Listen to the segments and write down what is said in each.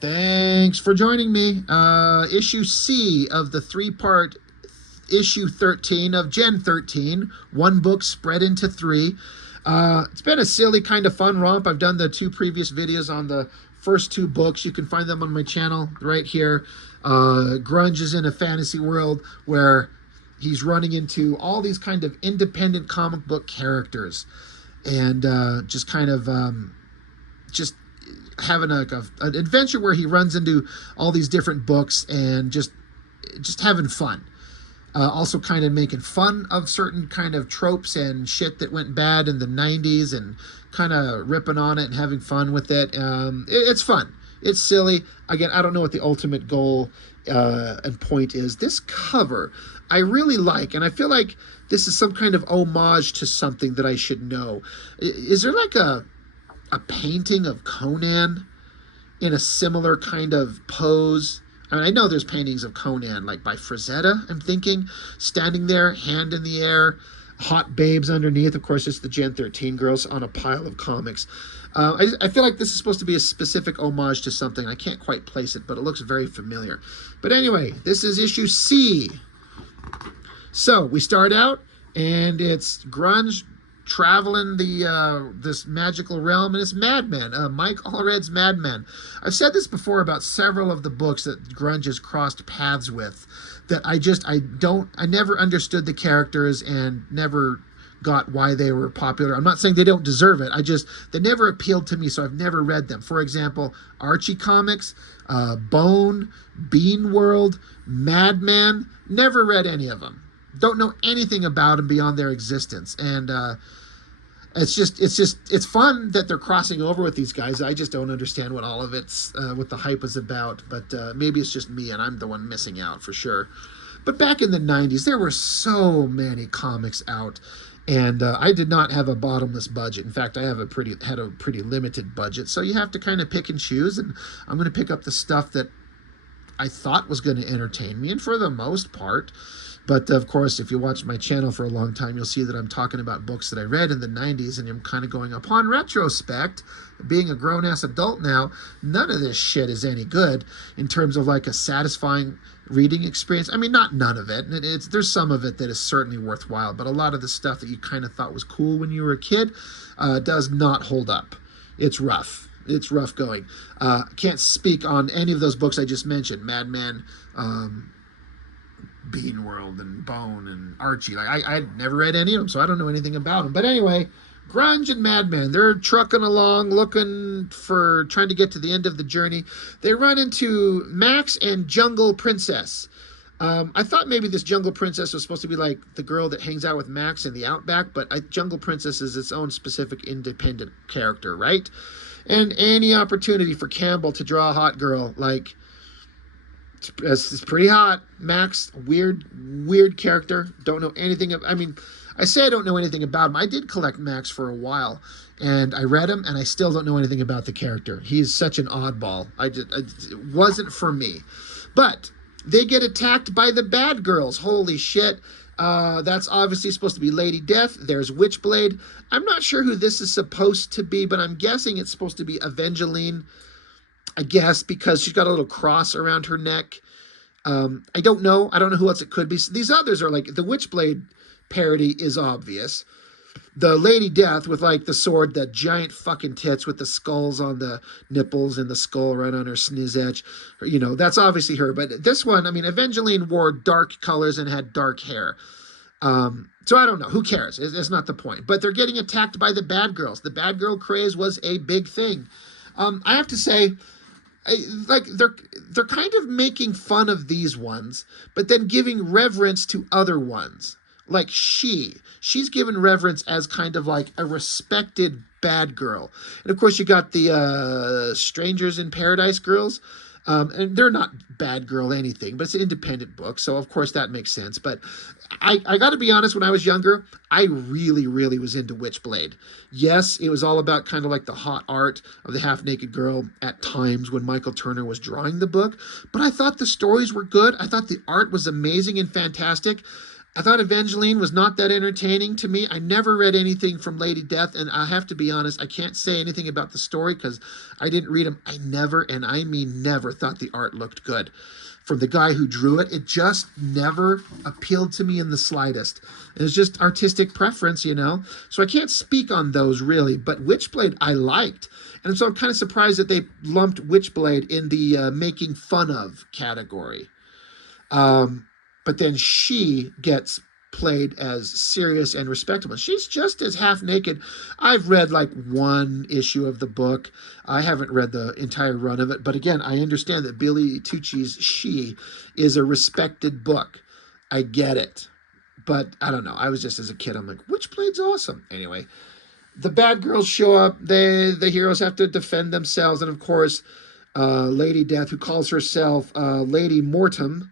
Thanks for joining me. Issue C of the three-part issue 13 of Gen 13. One book spread into three. It's been a silly kind of fun romp. I've done the two previous videos on the first two books. You can find them on my channel right here. Grunge is in a fantasy world where he's running into all these kind of independent comic book characters and just kind of just having an adventure where he runs into all these different books and just having fun. Also kind of making fun of certain kind of tropes and shit that went bad in the 90s and kind of ripping on it and having fun with it. It's fun. It's silly. Again, I don't know what the ultimate goal and point is. This cover I really like, and I feel like this is some kind of homage to something that I should know. Is there like a painting of Conan in a similar kind of pose? I mean, I know there's paintings of Conan, like by Frazetta, I'm thinking, standing there, hand in the air, hot babes underneath. Of course, it's the Gen 13 girls on a pile of comics. I feel like this is supposed to be a specific homage to something. I can't quite place it, but it looks very familiar. But anyway, this is issue C. So we start out, and it's Grunge traveling this magical realm, and it's Madman, Mike Allred's Madman. I've said this before about several of the books that Grunge has crossed paths with, that I never understood the characters and never got why they were popular. I'm not saying they don't deserve it. They never appealed to me, so I've never read them. For example, Archie comics, Bone, Bean World, Madman, never read any of them. Don't know anything about them beyond their existence. And it's fun that they're crossing over with these guys. I just don't understand what all of what the hype is about. But maybe it's just me and I'm the one missing out for sure. But back in the 90s, there were so many comics out. And I did not have a bottomless budget. In fact, I had a pretty limited budget. So you have to kind of pick and choose. And I'm going to pick up the stuff that I thought was going to entertain me. And for the most part. But of course, if you watch my channel for a long time, you'll see that I'm talking about books that I read in the 90s, and I'm kind of going, upon retrospect, being a grown-ass adult now, none of this shit is any good in terms of like a satisfying reading experience. I mean, not none of it. There's some of it that is certainly worthwhile, but a lot of the stuff that you kind of thought was cool when you were a kid does not hold up. It's rough. It's rough going. Can't speak on any of those books I just mentioned. Madman, Bean World, and Bone, and Archie. Like I'd never read any of them, so I don't know anything about them. But anyway, Grunge and Madman, they're trucking along, trying to get to the end of the journey. They run into Max and Jungle Princess. I thought maybe this Jungle Princess was supposed to be like the girl that hangs out with Max in the Outback, but Jungle Princess is its own specific independent character, right? And any opportunity for Campbell to draw a hot girl, like, it's pretty hot. Max, weird character. Don't know anything. I say I don't know anything about him. I did collect Max for a while, and I read him, and I still don't know anything about the character. He's such an oddball. It wasn't for me. But they get attacked by the bad girls. Holy shit. That's obviously supposed to be Lady Death. There's Witchblade. I'm not sure who this is supposed to be, but I'm guessing it's supposed to be Evangeline. I guess because she's got a little cross around her neck. I don't know. I don't know who else it could be. These others are like, the Witchblade parody is obvious. The Lady Death with like the sword, the giant fucking tits with the skulls on the nipples and the skull right on her sniz edge. You know, that's obviously her. But this one, I mean, Evangeline wore dark colors and had dark hair. So I don't know. Who cares? It's not the point. But they're getting attacked by the bad girls. The bad girl craze was a big thing. I have to say, they're kind of making fun of these ones, but then giving reverence to other ones. Like she's given reverence as kind of like a respected bad girl. And of course you got the Strangers in Paradise girls. And they're not bad girl anything, but it's an independent book, so of course that makes sense. But I got to be honest, when I was younger, I really was into Witchblade. Yes, it was all about kind of like the hot art of the half-naked girl at times when Michael Turner was drawing the book, but I thought the stories were good. I thought the art was amazing and fantastic. I thought Evangeline was not that entertaining to me. I never read anything from Lady Death, and I have to be honest, I can't say anything about the story because I didn't read them. I never, and I mean never, thought the art looked good. From the guy who drew it, it just never appealed to me in the slightest. It was just artistic preference, you know? So I can't speak on those really, but Witchblade I liked. And so I'm kind of surprised that they lumped Witchblade in the making fun of category. But then she gets played as serious and respectable. She's just as half naked. I've read like one issue of the book. I haven't read the entire run of it. But again, I understand that Billy Tucci's She is a respected book. I get it. But I don't know. I was just as a kid, I'm like, Witchblade's awesome. Anyway, the bad girls show up. The heroes have to defend themselves. And of course, Lady Death, who calls herself Lady Mortem,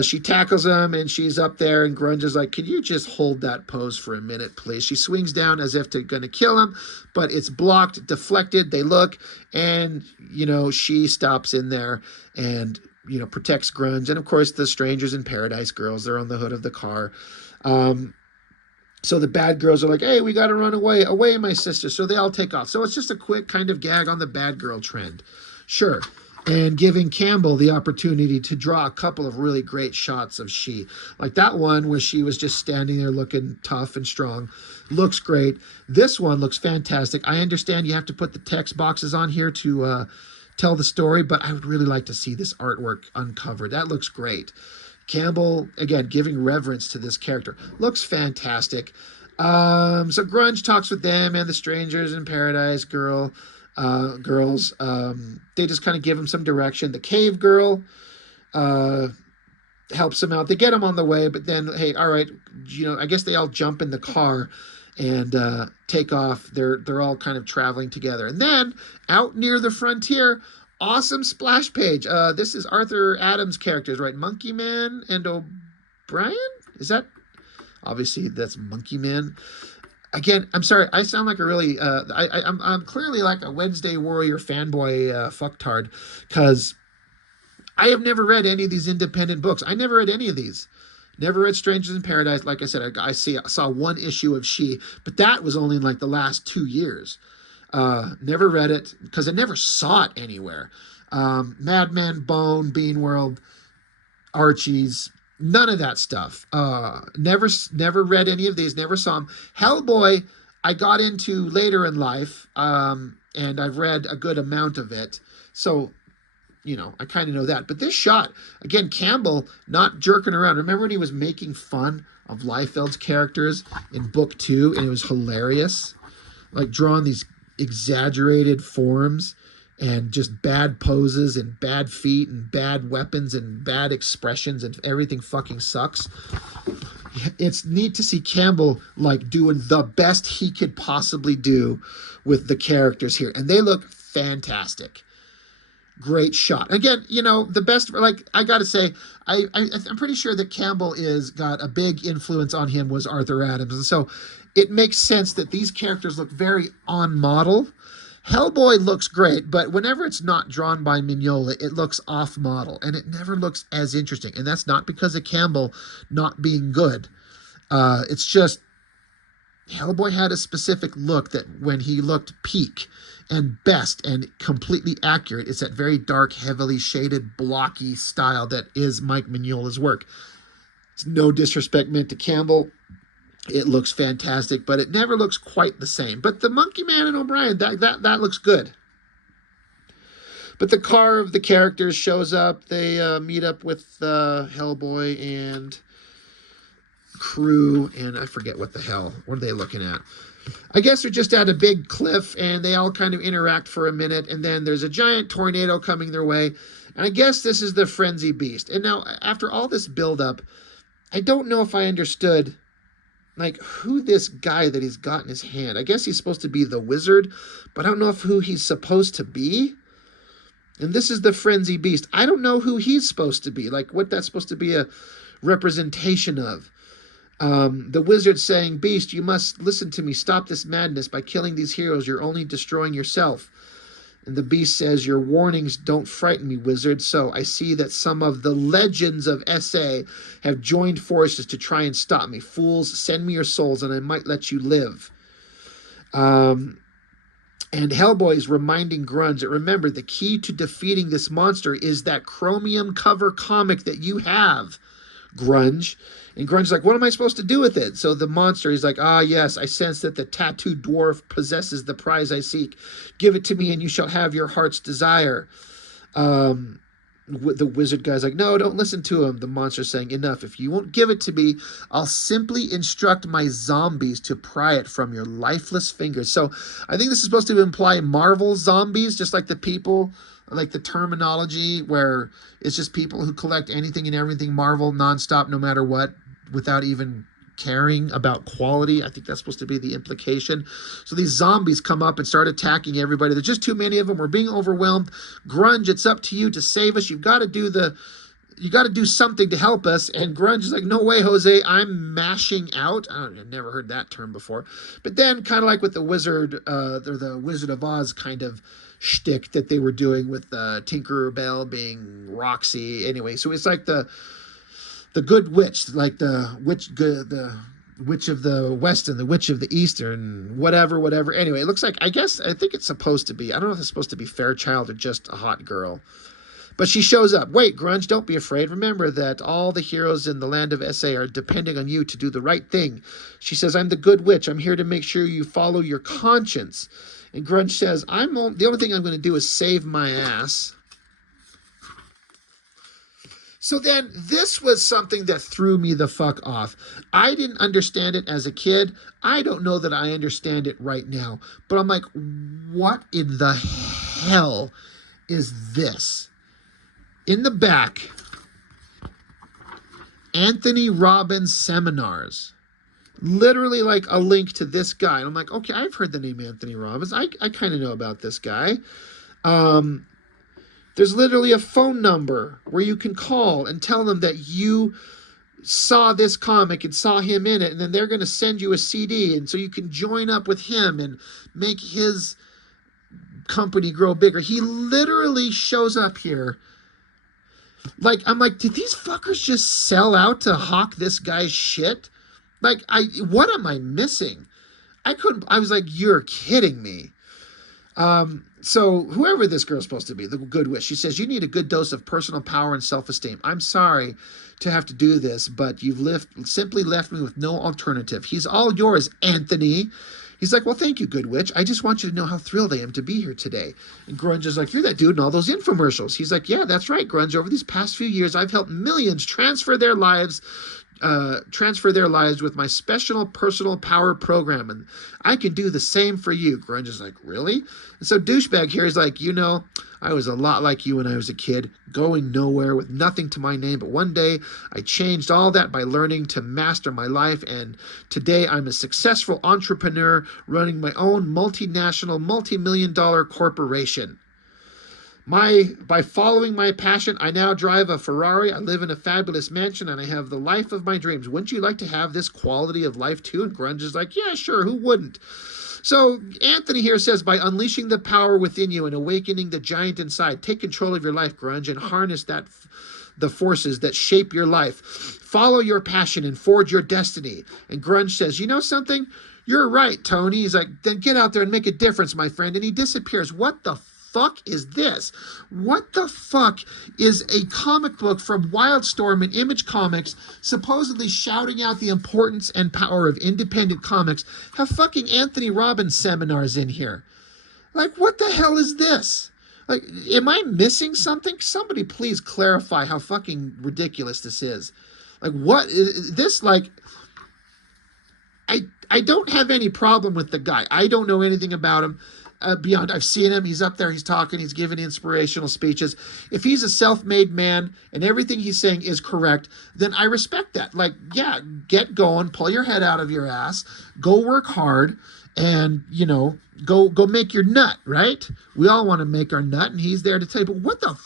she tackles him and she's up there, and Grunge is like, can you just hold that pose for a minute, please? She swings down as if they're going to kill him, but it's blocked, deflected. They look, and, you know, she stops in there and, you know, protects Grunge. And of course, the Strangers in Paradise girls, they're on the hood of the car. So the bad girls are like, hey, we got to run away. Away, my sister. So they all take off. So it's just a quick kind of gag on the bad girl trend. Sure. And giving Campbell the opportunity to draw a couple of really great shots of She. Like that one where she was just standing there looking tough and strong. Looks great. This one looks fantastic. I understand you have to put the text boxes on here to tell the story, but I would really like to see this artwork uncovered. That looks great. Campbell, again, giving reverence to this character. Looks fantastic. So Grunge talks with them and the Strangers in Paradise girls. They just kind of give him some direction. The cave girl helps him out. They get him on the way, but then, hey, all right, you know, I guess they all jump in the car and take off. They're all kind of traveling together. And then out near the frontier, awesome splash page. This is Arthur Adams' characters, right? Monkey Man and O'Brien? Is that? Obviously, that's Monkey Man. Again, I'm sorry, I sound like a really, I'm clearly like a Wednesday Warrior fanboy fucktard, because I have never read any of these independent books. I never read any of these. Never read Strangers in Paradise. Like I said, I saw one issue of She, but that was only in like the last 2 years. Never read it, because I never saw it anywhere. Madman, Bone, Bean World, Archie's, none of that stuff. Never read any of these. Never saw them. Hellboy, I got into later in life, and I've read a good amount of it. So, you know, I kind of know that. But this shot, again, Campbell not jerking around. Remember when he was making fun of Liefeld's characters in book 2, and it was hilarious? Like drawing these exaggerated forms and just bad poses and bad feet and bad weapons and bad expressions, and everything fucking sucks. It's neat to see Campbell like doing the best he could possibly do with the characters here, and they look fantastic. Great shot. Again, you know, the best, like, I gotta say, I'm pretty sure that Campbell got a big influence on him was Arthur Adams, and so it makes sense that these characters look very on model. Hellboy looks great, but whenever it's not drawn by Mignola, it looks off model, and it never looks as interesting. And that's not because of Campbell not being good. It's just Hellboy had a specific look that when he looked peak and best and completely accurate, it's that very dark, heavily shaded, blocky style that is Mike Mignola's work. It's no disrespect meant to Campbell. It looks fantastic, but it never looks quite the same. But the Monkey Man and O'Brien, that looks good. But the car of the characters shows up. They meet up with Hellboy and crew, and I forget what the hell. What are they looking at? I guess they're just at a big cliff, and they all kind of interact for a minute, and then there's a giant tornado coming their way. And I guess this is the Frenzy Beast. And now, after all this buildup, I don't know if I understood like who this guy that he's got in his hand. I guess he's supposed to be the wizard, but I don't know if who he's supposed to be. And this is the Frenzy Beast. I don't know who he's supposed to be, like what that's supposed to be a representation of. The wizard saying, Beast, you must listen to me. Stop this madness. By killing these heroes, you're only destroying yourself. And the beast says, your warnings don't frighten me, wizard. So I see that some of the legends of SA have joined forces to try and stop me. Fools, send me your souls and I might let you live. And Hellboy is reminding Grunge that, remember, the key to defeating this monster is that chromium cover comic that you have, Grunge. And Grunge's like, what am I supposed to do with it? So the monster, he's like, ah, yes, I sense that the tattooed dwarf possesses the prize I seek. Give it to me and you shall have your heart's desire. The wizard guy's like, no, don't listen to him. The monster's saying, enough. If you won't give it to me, I'll simply instruct my zombies to pry it from your lifeless fingers. So I think this is supposed to imply Marvel zombies, just like the people, like the terminology where it's just people who collect anything and everything Marvel nonstop, no matter what, without even caring about quality. I think that's supposed to be the implication. So these zombies come up and start attacking everybody. There's just too many of them. We're being overwhelmed. Grunge, it's up to you to save us. You got to do something to help us. And Grunge is like, no way, Jose, I'm mashing out. I've never heard that term before. But then, kind of like with the Wizard, the Wizard of Oz kind of shtick that they were doing with Tinkerbell being Roxy. Anyway, so it's like the good witch, like the witch of the West and the witch of the Eastern, whatever. Anyway, it looks like, I think it's supposed to be, I don't know if it's supposed to be Fairchild or just a hot girl. But she shows up. Wait, Grunge, don't be afraid. Remember that all the heroes in the land of SA are depending on you to do the right thing. She says, I'm the good witch. I'm here to make sure you follow your conscience. And Grunge says, the only thing I'm going to do is save my ass. So then this was something that threw me the fuck off. I didn't understand it as a kid. I don't know that I understand it right now. But I'm like, what in the hell is this? In the back, Anthony Robbins seminars. Literally like a link to this guy. And I'm like, okay, I've heard the name Anthony Robbins. I kind of know about this guy. There's literally a phone number where you can call and tell them that you saw this comic and saw him in it, and then they're going to send you a CD, and so you can join up with him and make his company grow bigger. He literally shows up here. Like, I'm like, did these fuckers just sell out to hawk this guy's shit? Like, what am I missing? I was like, you're kidding me. So whoever this girl's supposed to be, the good witch, she says, you need a good dose of personal power and self-esteem. I'm sorry to have to do this, but you've simply left me with no alternative. He's all yours, Anthony. He's like, well, thank you, good witch. I just want you to know how thrilled I am to be here today. And Grunge is like, you're that dude in all those infomercials. He's like, yeah, that's right, Grunge. Over these past few years, I've helped millions transfer their lives with my special personal power program, and I can do the same for you. Grunge is like, really? And so douchebag here is like, I was a lot like you when I was a kid, going nowhere with nothing to my name, but one day I changed all that by learning to master my life, and today I'm a successful entrepreneur running my own multinational, multi-million-dollar corporation. By following my passion, I now drive a Ferrari, I live in a fabulous mansion, and I have the life of my dreams. Wouldn't you like to have this quality of life too? And Grunge is like, yeah, sure, who wouldn't? So Anthony here says, by unleashing the power within you and awakening the giant inside, take control of your life, Grunge, and harness the forces that shape your life. Follow your passion and forge your destiny. And Grunge says, you know something? You're right, Tony. He's like, then get out there and make a difference, my friend. And he disappears. What the fuck is this? What the fuck is a comic book from Wildstorm and Image Comics supposedly shouting out the importance and power of independent comics have fucking Anthony Robbins seminars in here? Like, what the hell is this? Like, am I missing something? Somebody please clarify how fucking ridiculous this is. Like, what is this? Like, I don't have any problem with the guy. I don't know anything about him. Beyond, I've seen him, he's up there, he's talking, he's giving inspirational speeches. If he's a self-made man and everything he's saying is correct, then I respect that. Like, yeah, get going, pull your head out of your ass, go work hard, and, go make your nut, right? We all want to make our nut, and he's there to tell you, but what the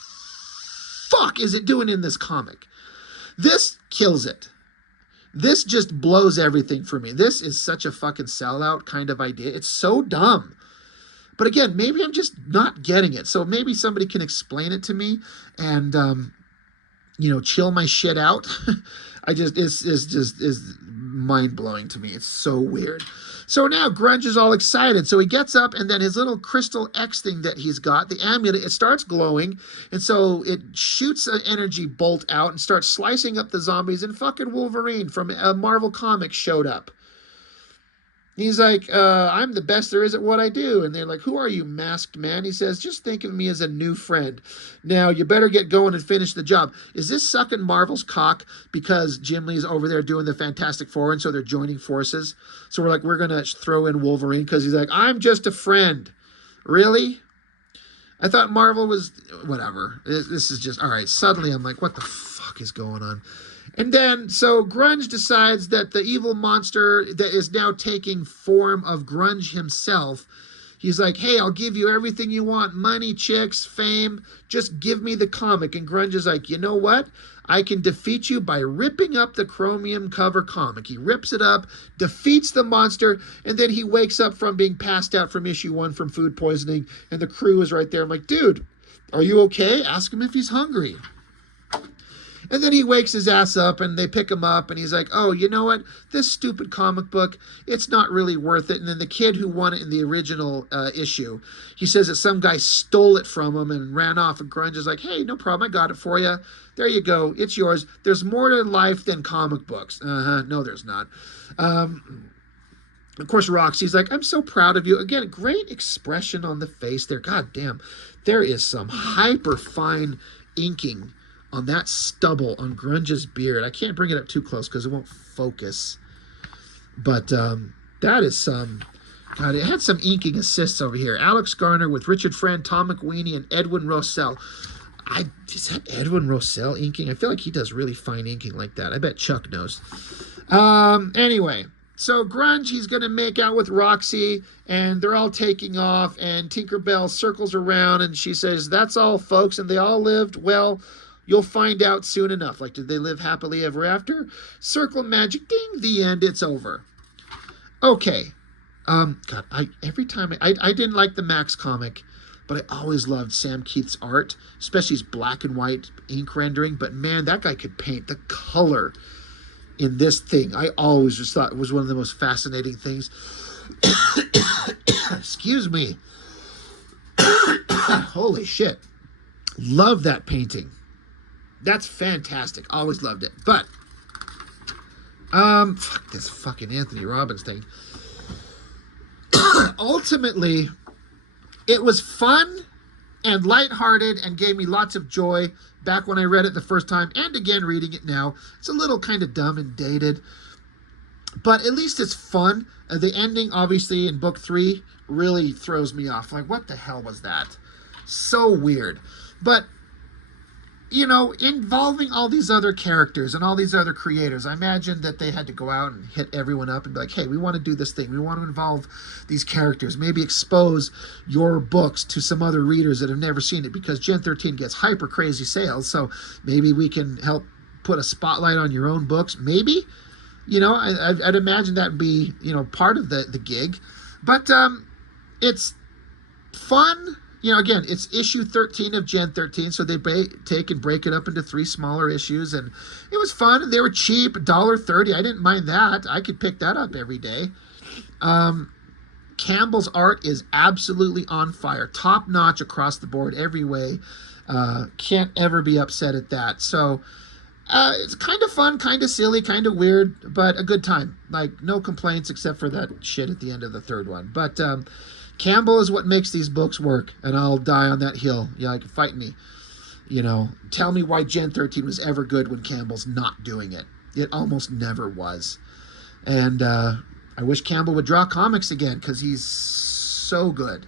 fuck is it doing in this comic? This kills it. This just blows everything for me. This is such a fucking sellout kind of idea. It's so dumb. But again, maybe I'm just not getting it. So maybe somebody can explain it to me and, chill my shit out. It's mind blowing to me. It's so weird. So now Grunge is all excited. So he gets up, and then his little crystal X thing that he's got, the amulet, it starts glowing. And so it shoots an energy bolt out and starts slicing up the zombies. And fucking Wolverine from a Marvel comic showed up. He's like, I'm the best there is at what I do. And they're like, who are you, masked man? He says, just think of me as a new friend. Now, you better get going and finish the job. Is this sucking Marvel's cock because Jim Lee's over there doing the Fantastic Four, and so they're joining forces? So we're like, we're going to throw in Wolverine because he's like, I'm just a friend. Really? I thought Marvel was, whatever. This is just, all right. Suddenly I'm like, what the fuck is going on? And then, so Grunge decides that the evil monster that is now taking form of Grunge himself, he's like, hey, I'll give you everything you want, money, chicks, fame, just give me the comic. And Grunge is like, you know what? I can defeat you by ripping up the chromium cover comic. He rips it up, defeats the monster, and then he wakes up from being passed out from issue 1 from food poisoning, and the crew is right there. I'm like, dude, are you okay? Ask him if he's hungry. And then he wakes his ass up and they pick him up and he's like, oh, you know what? This stupid comic book, it's not really worth it. And then the kid who won it in the original issue, he says that some guy stole it from him and ran off. And Grunge is like, hey, no problem. I got it for you. There you go. It's yours. There's more to life than comic books. No, there's not. Of course, Roxy's like, I'm so proud of you. Again, great expression on the face there. God damn. There is some hyper fine inking on that stubble on Grunge's beard. I can't bring it up too close because it won't focus. But that is some... God, it had some inking assists over here. Alex Garner with Richard Friend, Tom McWeeny, and Edwin Rossell. Is that Edwin Rossell inking? I feel like he does really fine inking like that. I bet Chuck knows. Anyway, so Grunge, he's going to make out with Roxy, and they're all taking off, and Tinkerbell circles around, and she says, that's all, folks, and they all lived well. You'll find out soon enough. Like, did they live happily ever after? Circle magic, ding, the end, it's over. Okay. God, every time I didn't like the Max comic, but I always loved Sam Keith's art, especially his black and white ink rendering. But man, that guy could paint. The color in this thing, I always just thought it was one of the most fascinating things. Excuse me. Holy shit. Love that painting. That's fantastic. Always loved it. But, fuck this fucking Anthony Robbins thing. Ultimately, it was fun and lighthearted and gave me lots of joy back when I read it the first time, and again reading it now. It's a little kind of dumb and dated, but at least it's fun. The ending, obviously, in book 3 really throws me off. Like, what the hell was that? So weird. But, you know, involving all these other characters and all these other creators, I imagine that they had to go out and hit everyone up and be like, hey, we want to do this thing. We want to involve these characters. Maybe expose your books to some other readers that have never seen it, because Gen 13 gets hyper crazy sales. So maybe we can help put a spotlight on your own books. Maybe, you know, I'd imagine that would be, you know, part of the gig. But it's fun. You know, again, it's issue 13 of Gen 13, so they take and break it up into 3 smaller issues, and it was fun, and they were cheap, $1.30. I didn't mind that. I could pick that up every day. Campbell's art is absolutely on fire, top-notch across the board, every way. Can't ever be upset at that. So it's kind of fun, kind of silly, kind of weird, but a good time. Like, no complaints except for that shit at the end of the 3rd one. But Campbell is what makes these books work, and I'll die on that hill. Yeah, like, fight me. You know, tell me why Gen 13 was ever good when Campbell's not doing it. It almost never was. And I wish Campbell would draw comics again, because he's so good.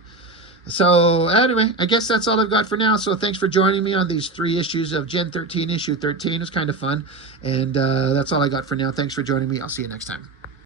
So anyway, I guess that's all I've got for now. So thanks for joining me on these 3 issues of Gen 13, issue 13. It's kind of fun. And that's all I got for now. Thanks for joining me. I'll see you next time.